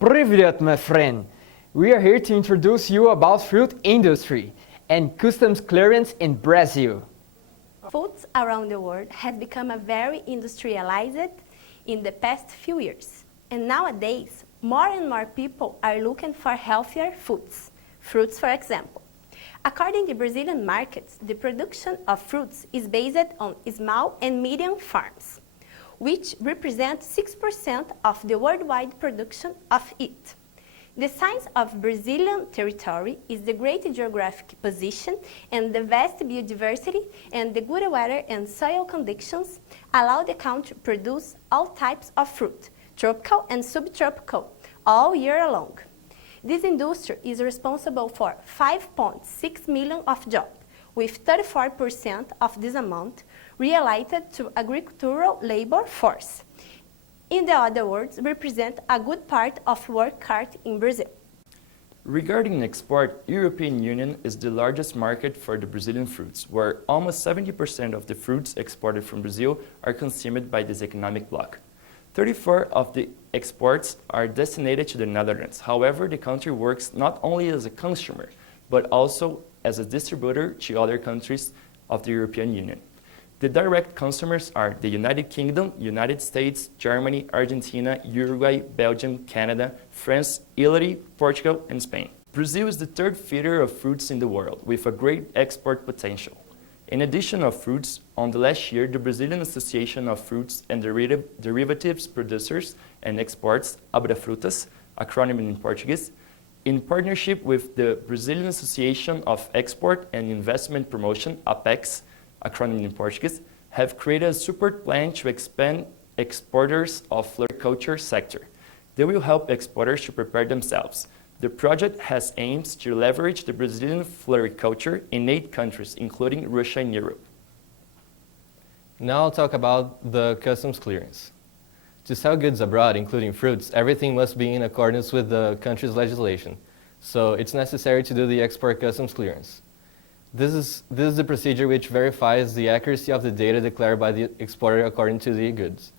Привет, my friend! We are here to introduce you about fruit industry and customs clearance in Brazil. Foods around the world have become very industrialized in the past few years. And nowadays, more and more people are looking for healthier foods. Fruits, for example. According to Brazilian markets, the production of fruits is based on small and medium farms, which represent 6% of the worldwide production of it. The size of Brazilian territory is the great geographic position and the vast biodiversity and the good weather and soil conditions allow the country to produce all types of fruit, tropical and subtropical, all year long. This industry is responsible for 5.6 million of jobs, with 34% of this amount related to agricultural labor force. In the other words, represent a good part of work card in Brazil. Regarding export, European Union is the largest market for the Brazilian fruits, where almost 70% of the fruits exported from Brazil are consumed by this economic bloc. 34 of the exports are destinated to the Netherlands. However, the country works not only as a consumer, but also as a distributor to other countries of the European Union. The direct consumers are the United Kingdom, United States, Germany, Argentina, Uruguay, Belgium, Canada, France, Italy, Portugal, and Spain. Brazil is the third feeder of fruits in the world, with a great export potential. In addition of fruits, on the last year, the Brazilian Association of Fruits and Derivatives Producers and Exports, Abrafrutas, acronym in Portuguese, in partnership with the Brazilian Association of Export and Investment Promotion, APEX, acronym in Portuguese, have created a support plan to expand exporters of floriculture sector. They will help exporters to prepare themselves. The project has aims to leverage the Brazilian floriculture in 8 countries, including Russia and Europe. Now I'll talk about the customs clearance. To sell goods abroad, including fruits, everything must be in accordance with the country's legislation. So it's necessary to do the export customs clearance. This is the procedure which verifies the accuracy of the data declared by the exporter according to the goods.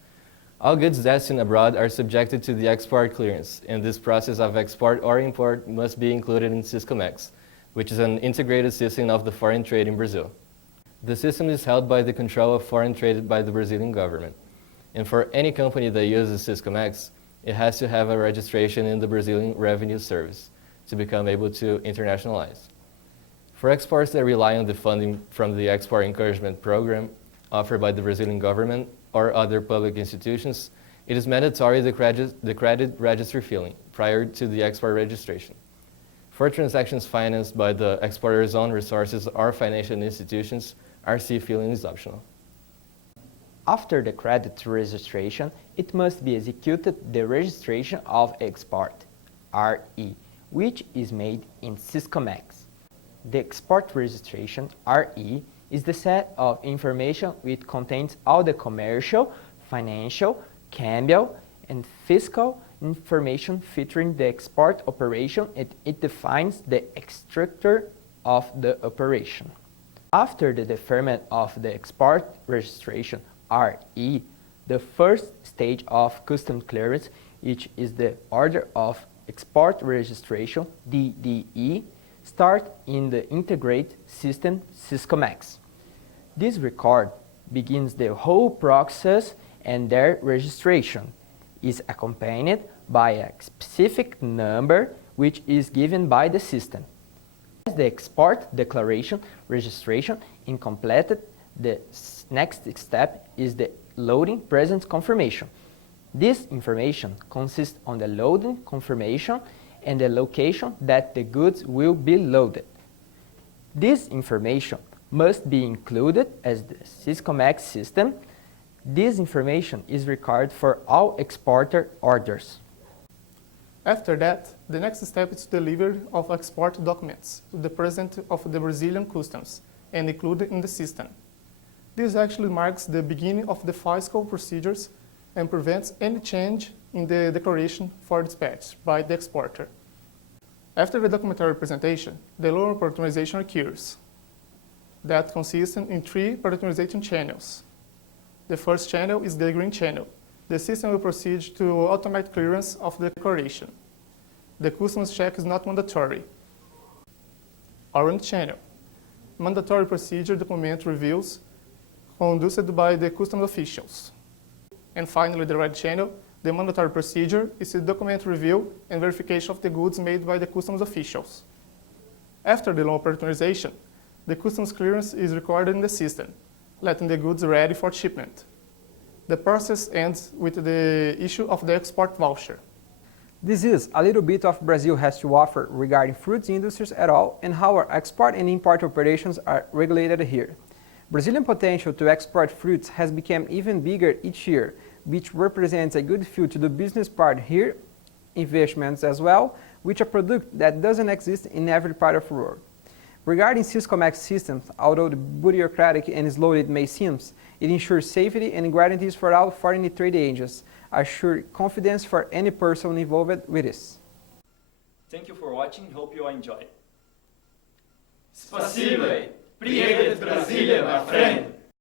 All goods destined abroad are subjected to the export clearance, and this process of export or import must be included in Syscomex, which is an integrated system of the foreign trade in Brazil. The system is held by the control of foreign trade by the Brazilian government. And for any company that uses Syscomex, it has to have a registration in the Brazilian Revenue Service to become able to internationalize. For exports that rely on the funding from the Export Encouragement Program offered by the Brazilian government or other public institutions, it is mandatory the credit register filling prior to the export registration. For transactions financed by the exporter's own resources or financial institutions, RC filling is optional. After the credit registration, it must be executed the registration of export, RE, which is made in Syscomex. The export registration, RE, is the set of information which contains all the commercial, financial, cambial, and fiscal information featuring the export operation, and it defines the structure of the operation. After the deferment of the export registration, RE, the first stage of customs clearance, which is the order of export registration, DDE, start in the integrated system Syscomex. This record begins the whole process, and their registration is accompanied by a specific number which is given by the system. As the export declaration registration is completed, the next step is the loading presence confirmation. This information consists on the loading confirmation and the location that the goods will be loaded. This information must be included as the Syscomex system. This information is required for all exporter orders. After that, the next step is delivery of export documents to the President of the Brazilian Customs and included in the system. This actually marks the beginning of the fiscal procedures and prevents any change in the declaration for dispatch by the exporter. After the documentary presentation, the loan optimization occurs. That consists in 3 optimization channels. The first channel is the green channel. The system will proceed to automatic clearance of the declaration. the customs check is not mandatory. Orange channel. Mandatory procedure document reviews conducted by the customs officials. And finally, the red channel. The mandatory procedure is the document review and verification of the goods made by the customs officials. After the loan operationalization, the customs clearance is recorded in the system, letting the goods ready for shipment. The process ends with the issue of the export voucher. This is a little bit of Brazil has to offer regarding fruits industries at all and how our export and import operations are regulated here. Brazilian potential to export fruits has become even bigger each year, which represents a good field to do business part here, investments as well, which a product that doesn't exist in every part of the world. Regarding Syscomex systems, although the bureaucratic and slow it may seem, it ensures safety and guarantees for all foreign trade agents, assure confidence for any person involved with this. Thank you for watching. Hope you all enjoy. Спасибо. Приехали.